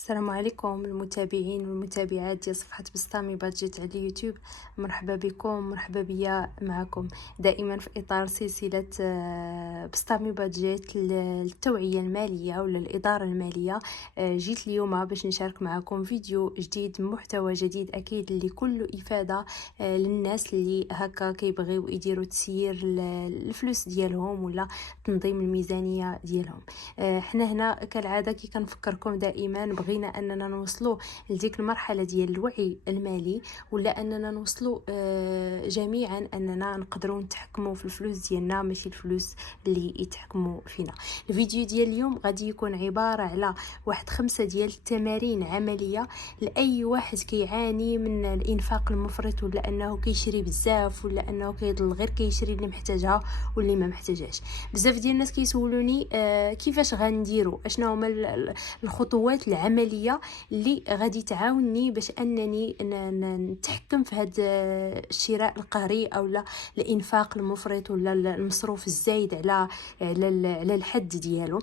السلام عليكم المتابعين والمتابعات ديال صفحة بسطامي بادجيت على اليوتيوب. مرحبا بكم، مرحبا بيا معكم دائما في إطار سلسلة بسطامي بادجيت للتوعية المالية ولا الإدارة المالية. جيت اليوم باش نشارك معكم فيديو جديد، محتوى جديد أكيد اللي كله إفادة للناس اللي هكا كيبغيو يديروا تسيير الفلوس ديالهم ولا تنظيم الميزانية ديالهم. حنا هنا كالعادة كي كنفكركم دائما بغينا اننا نوصلوا لديك المرحله ديال الوعي المالي، ولا اننا نوصلوا جميعا اننا نقدروا نتحكموا في الفلوس ديالنا ماشي الفلوس اللي يتحكموا فينا. الفيديو ديال اليوم غادي يكون عباره على واحد 5 ديال التمارين عمليه لاي واحد كيعاني من الانفاق المفرط، ولا انه كيشري بزاف، ولا انه كيضل غير كيشري اللي محتاجها واللي ما محتاجهاش. بزاف ديال الناس كيسولوني كيفاش غنديروا، اشنا هما الخطوات العمليه اللي غادي تعاونني باش انني نتحكم في هذا الشراء القهري او لا الانفاق المفرط ولا المصروف الزايد على الحد ديالو.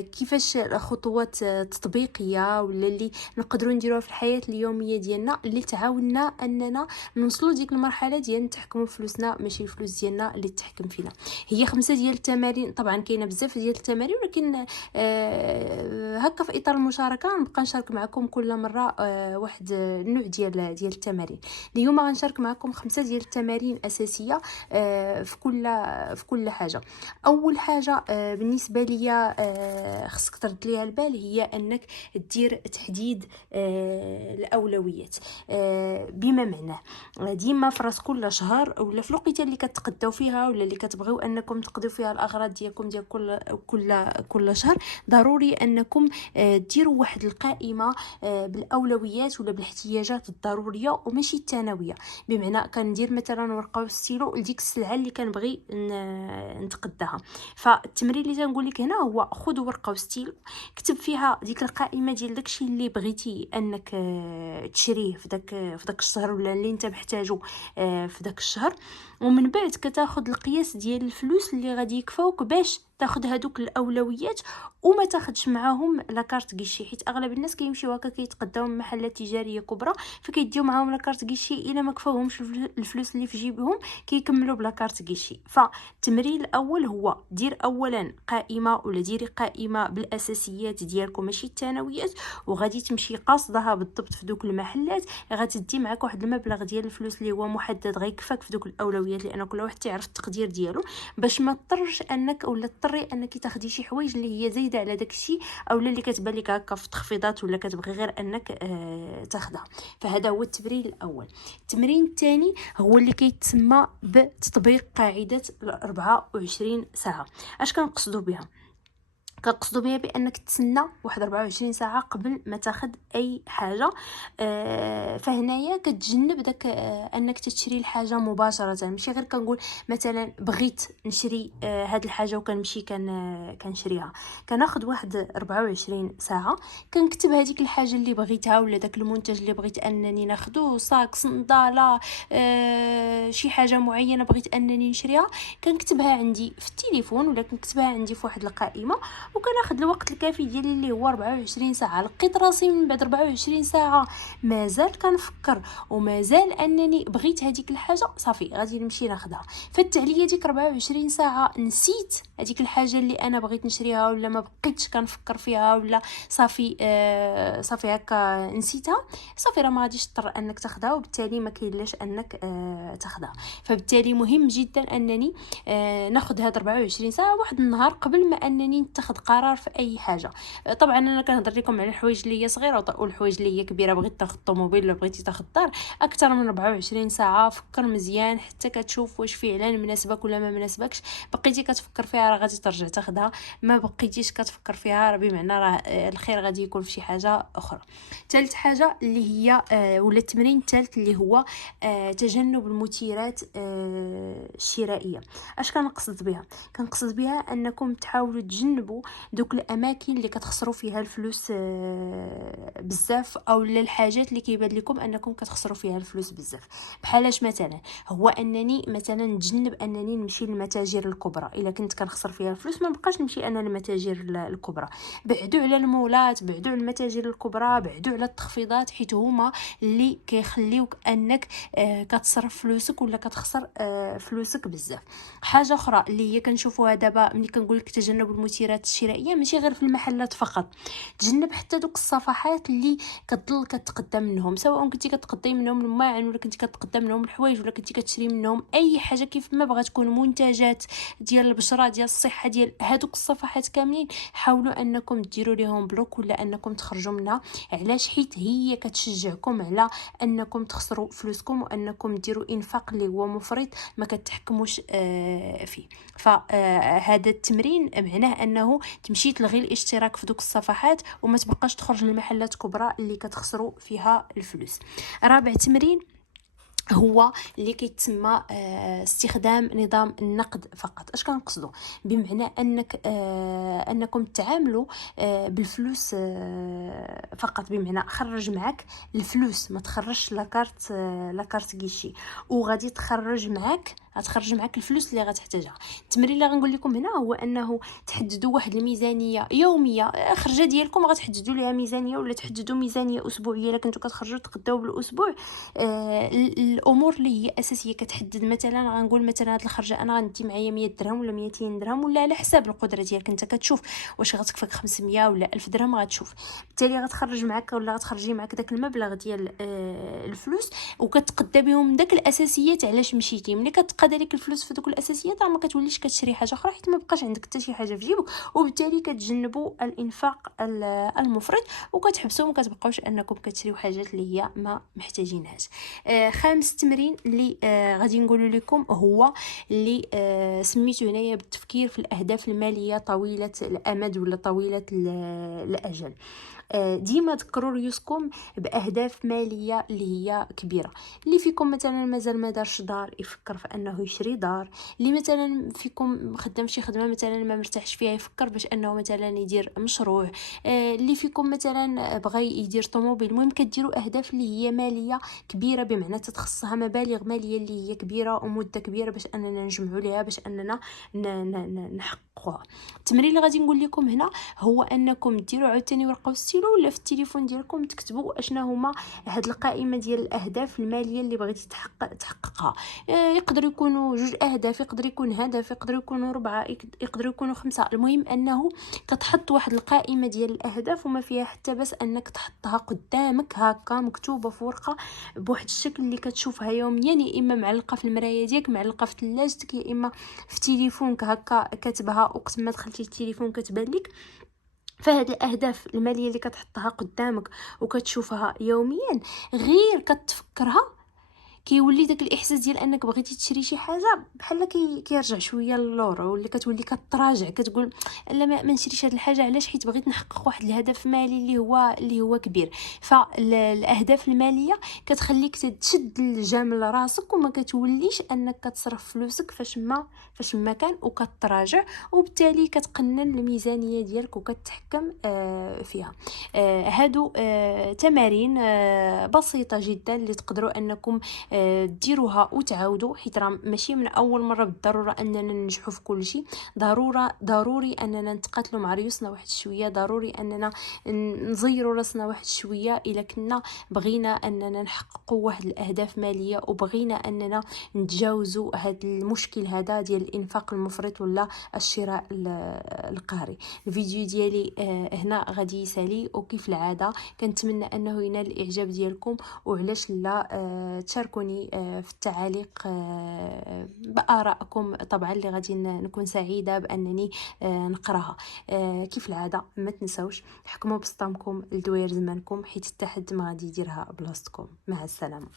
كيفاش خطوات تطبيقيه ولا اللي نقدروا نديروها في الحياه اليوميه ديالنا اللي تعاوننا اننا نوصلوا ديك المرحله ديال نتحكموا في فلوسنا ماشي الفلوس ديالنا اللي تتحكم فينا. هي 5 ديال التمارين، طبعا كاينه بزاف ديال التمارين، ولكن هكا في اطار المشاركه نبقى نشارك معكم كل مره واحد النوع ديال التمارين. اليوم غنشارك معكم 5 ديال التمارين اساسيه في كل حاجه. اول حاجه بالنسبه ليا خصك ترد ليها البال هي انك دير تحديد الاولويات. بما معناه ديما في راس كل شهر ولا في الوقيته اللي كتقداو فيها ولا اللي كتبغيو انكم تقضيو فيها الاغراض ديالكم ديال كل شهر، ضروري انكم ديروا واحد القائمه بالاولويات ولا بالاحتياجات الضروريه وماشي الثانويه. بمعنى كندير مثلا ورقه وستيلو لديك السلعه اللي كنبغي نتقداها. فالتمرين اللي تنقول لك هنا هو خذ ورقه وستيلو، كتب فيها ديك القائمه ديال داكشي اللي بغيتي انك تشريه في داك الشهر ولا اللي انت محتاجه في داك الشهر. ومن بعد كتاخذ القياس ديال الفلوس اللي غادي يكفاوك باش تاخذ هذوك الاولويات وما تاخذش معاهم لاكارت كيشي، حيت اغلب الناس كيمشيو هكا كيتقداو من محلات تجاريه كبرى فكيديو معاهم لاكارت كيشي، الا ما كفاوهمش الفلوس اللي في جيبهم كيكملوا بلاكارت كيشي. فالتمرين الاول هو دير اولا قائمه ولا ديري قائمه بالاساسيات ديالكم ماشي الثانويات، وغادي تمشي قاصدها بالضبط في دوك المحلات. غتدي معاك واحد المبلغ ديال الفلوس اللي هو محدد غيكفاك في دوك الاولويات، لان كل واحد تعرف التقدير ديالو، باش ما تضطرش انك ولا تضطري انك تاخدي شي حوايج اللي هي زايده على داكشي او اللي كتبان لك هكا في تخفيضات ولا كتبغي غير انك تاخدها. فهذا هو التمرين الاول. التمرين الثاني هو اللي كيتسمى بتطبيق قاعده 24 ساعه. اش كنقصدوا بها؟ كنقصدوا بها بانك تسنى واحد 24 ساعه قبل ما تاخذ اي حاجه. فهنايا كتجنب داك انك تشري الحاجه مباشره. ماشي غير كنقول مثلا بغيت نشري هاد الحاجه وكنمشي كنشريها. كناخذ واحد 24 ساعه كنكتب هذيك الحاجه اللي بغيتها ولا داك المنتج اللي بغيت انني ناخذه، صاك، صنداله، شي حاجه معينه بغيت انني نشريها، كنكتبها عندي في التليفون ولا كنكتبها عندي في واحد القائمه، وكناخذ الوقت الكافي ديالي اللي هو 24 ساعه. لقيت راسي من بعد 24 ساعه مازال كنفكر ومازال انني بغيت هذيك الحاجه، صافي غادي نمشي ناخذها. فات عليا ديك 24 ساعه نسيت هذيك الحاجه اللي انا بغيت نشريها ولا ما بقيتش كنفكر فيها ولا صافي صافي هكا نسيتها، صافي راه ما غاديش تضطر انك تاخذها، وبالتالي ما كاينلاش انك تاخذها. فبالتالي مهم جدا انني ناخذ هاد 24 ساعه واحد النهار قبل ما انني نتخذ قرار في اي حاجه. طبعا انا كنهضر لكم على الحوايج اللي هي صغيره والحوايج اللي هي كبيره. بغيت تاخذ طوموبيل ولا بغيتي تاخذ دار، اكثر من 24 ساعه فكر مزيان حتى كتشوف واش فعلا مناسبك ولا ما مناسبكش. بقيتي كتفكر فيها راه غادي ترجع تاخذها، ما بقيتيش كتفكر فيها راه بمعنى راه الخير غادي يكون في شي حاجه اخرى. ثالث حاجه اللي هي ولا التمرين الثالث اللي هو تجنب المثيرات الشرائيه. اش كنقصد بها؟ كنقصد بها انكم تحاولوا تجنبوا دوك الاماكن اللي كتخسروا فيها الفلوس بزاف، او الحاجات اللي كيبان لكم انكم كتخسروا فيها الفلوس بزاف. بحالاش مثلا هو انني مثلا نتجنب انني نمشي للمتاجر الكبرى. الا كنت كنخسر فيها الفلوس ما بقاش نمشي انا للمتاجر الكبرى. بعدوا على المولات، بعدوا على المتاجر الكبرى، بعدوا على التخفيضات، حيت هما اللي كيخليوك انك كتصرف فلوسك ولا كتخسر فلوسك بزاف. حاجه اخرى اللي هي كنشوفوها دابا ملي كنقول لك تجنب المثيرات الشرائيه، ماشي غير في المحلات فقط، تجنب حتى دوك الصفحات اللي كتضل كتقدم منهم، سواء كنتي كتقدمي منهم الماعن ولا كنتي كتقدم منهم الحوايج ولا كنتي كتشري منهم اي حاجه كيف ما بغات تكون، منتجات ديال البشره ديال الصحه ديال هادوك الصفحات كاملين. حاولوا انكم ديروا ليهم بلوك ولا انكم تخرجوا منها. علاش؟ حيت هي كتشجعكم على انكم تخسروا فلوسكم وانكم ديروا انفاق اللي هو مفرط ما كتحكموش فيه. فهذا التمرين معناه انه تمشي تلغي الاشتراك في دوك الصفحات وما تبقاش تخرج للمحلات كبرى اللي كتخسروا فيها الفلوس. رابع تمرين هو اللي كيتسمى استخدام نظام النقد فقط. اش كنقصدوا؟ بمعنى انكم تعاملوا بالفلوس فقط. بمعنى خرج معك الفلوس، ما تخرجش لاكارت كيشي، وغادي تخرج معك الفلوس اللي غتحتاجها. التمرين اللي غنقول لكم هنا هو انه تحددوا واحد الميزانيه يوميه، خرجه ديالكم غتحددوا ليها ميزانيه، ولا تحددوا ميزانيه اسبوعيه الا كنتو كتخرجوا تقداو بالاسبوع. الامور اللي هي اساسيه كتحدد. مثلا غنقول مثلا هاد الخرجه انا غندي معايا 100 درهم ولا 200 درهم، ولا على حساب القدره ديالك انت كتشوف واش غتكفيك 500 ولا 1000 درهم غتشوف. بالتالي غتخرج معك ولا غتخرجي معك داك المبلغ ديال الفلوس وكتقدا بهم داك الاساسيات. علاش مشيتي؟ ملي كتقاد عليك الفلوس في دوك الاساسيات ما كتوليش كتشري حاجه اخرى، حيت ما بقاش عندك حتى شي حاجه في جيبك، وبالتالي كتجنبوا الانفاق المفرط وكتحبسوا ما كتبقاوش انكم كتشريو حاجات اللي هي ما محتاجينهاش. خامس تمرين اللي غادي نقول لكم هو اللي سميته هنايا بالتفكير في الاهداف الماليه طويله الامد ولا طويله الاجل. ديما ذكروا ريوسكم باهداف ماليه اللي هي كبيره. اللي فيكم مثلا مازال ما دارش دار يفكر في انه يشري دار. اللي مثلا فيكم خدام شي خدمه مثلا ما مرتاحش فيها يفكر باش انه مثلا يدير مشروع. اللي فيكم مثلا بغى يدير طوموبيل. المهم كديروا اهداف اللي هي ماليه كبيره، بمعنى تتخصصها مبالغ ماليه اللي هي كبيره ومده كبيره باش اننا نجمعوا ليها، باش اننا نحققوها. التمرين اللي غادي نقول لكم هنا هو انكم ديروا عاوتاني ورقه وستيلو ولا في التليفون ديالكم تكتبوا اشنا هما هاد القائمه ديال الاهداف الماليه اللي بغيتي تحققها. يقدروا يكونوا 2 اهداف، يقدر يكون هدف، يقدروا يكونوا 4، يقدروا يكونوا 5. المهم انه كتحط واحد القائمه ديال الاهداف وما فيها حتى بس انك تحطها قدامك هكا مكتوبه في ورقه بواحد الشكل اللي كتشوفها يوميا، يا اما معلقه في المرايه ديالك، معلقه في ثلاجتك، يا اما في تليفونك هكا كاتبها وقت ما دخلتي التليفون كتبان لك. فهاد الاهداف الماليه اللي كتحطها قدامك وكتشوفها يوميا، غير كتفكرها كيولي داك الاحساس ديال انك بغيتي تشري شي حاجه بحال كيرجع شويه للور، ولا كتولي كتراجع كتقول لا ما نشريش هاد الحاجه. علاش؟ حيت بغيت نحقق واحد الهدف مالي اللي هو كبير. فالاهداف الماليه كتخليك تشد الجمل لراسك وما كتوليش انك كتصرف فلوسك فاش ما كان وكتراجع، وبالتالي كتقنن الميزانيه ديالك وكتحكم فيها. هادو تمارين بسيطه جدا اللي تقدروا انكم ديروها وتعاودوا، حيت راه ماشي من اول مره بالضروره اننا ننجحوا في كل شيء. ضروري اننا نتقاتلوا مع ريوسنا واحد شويه، ضروري اننا نزيروا راسنا واحد شويه الا كنا بغينا اننا نحققوا واحد الاهداف ماليه وبغينا اننا نتجاوزوا هذا المشكل هذا ديال الانفاق المفرط ولا الشراء القهري. الفيديو ديالي هنا غادي يسالي، وكيف العاده كنتمنى انه ينال الاعجاب ديالكم، وعلاش لا تشاركوني في التعاليق بآرائكم طبعا اللي غادي نكون سعيدة بأنني نقراها. كيف العادة ما تنسوش حكموا بسطامكم لدوير زمانكم، حيت حتى حد ما غادي يديرها بلاصتكم. مع السلامة.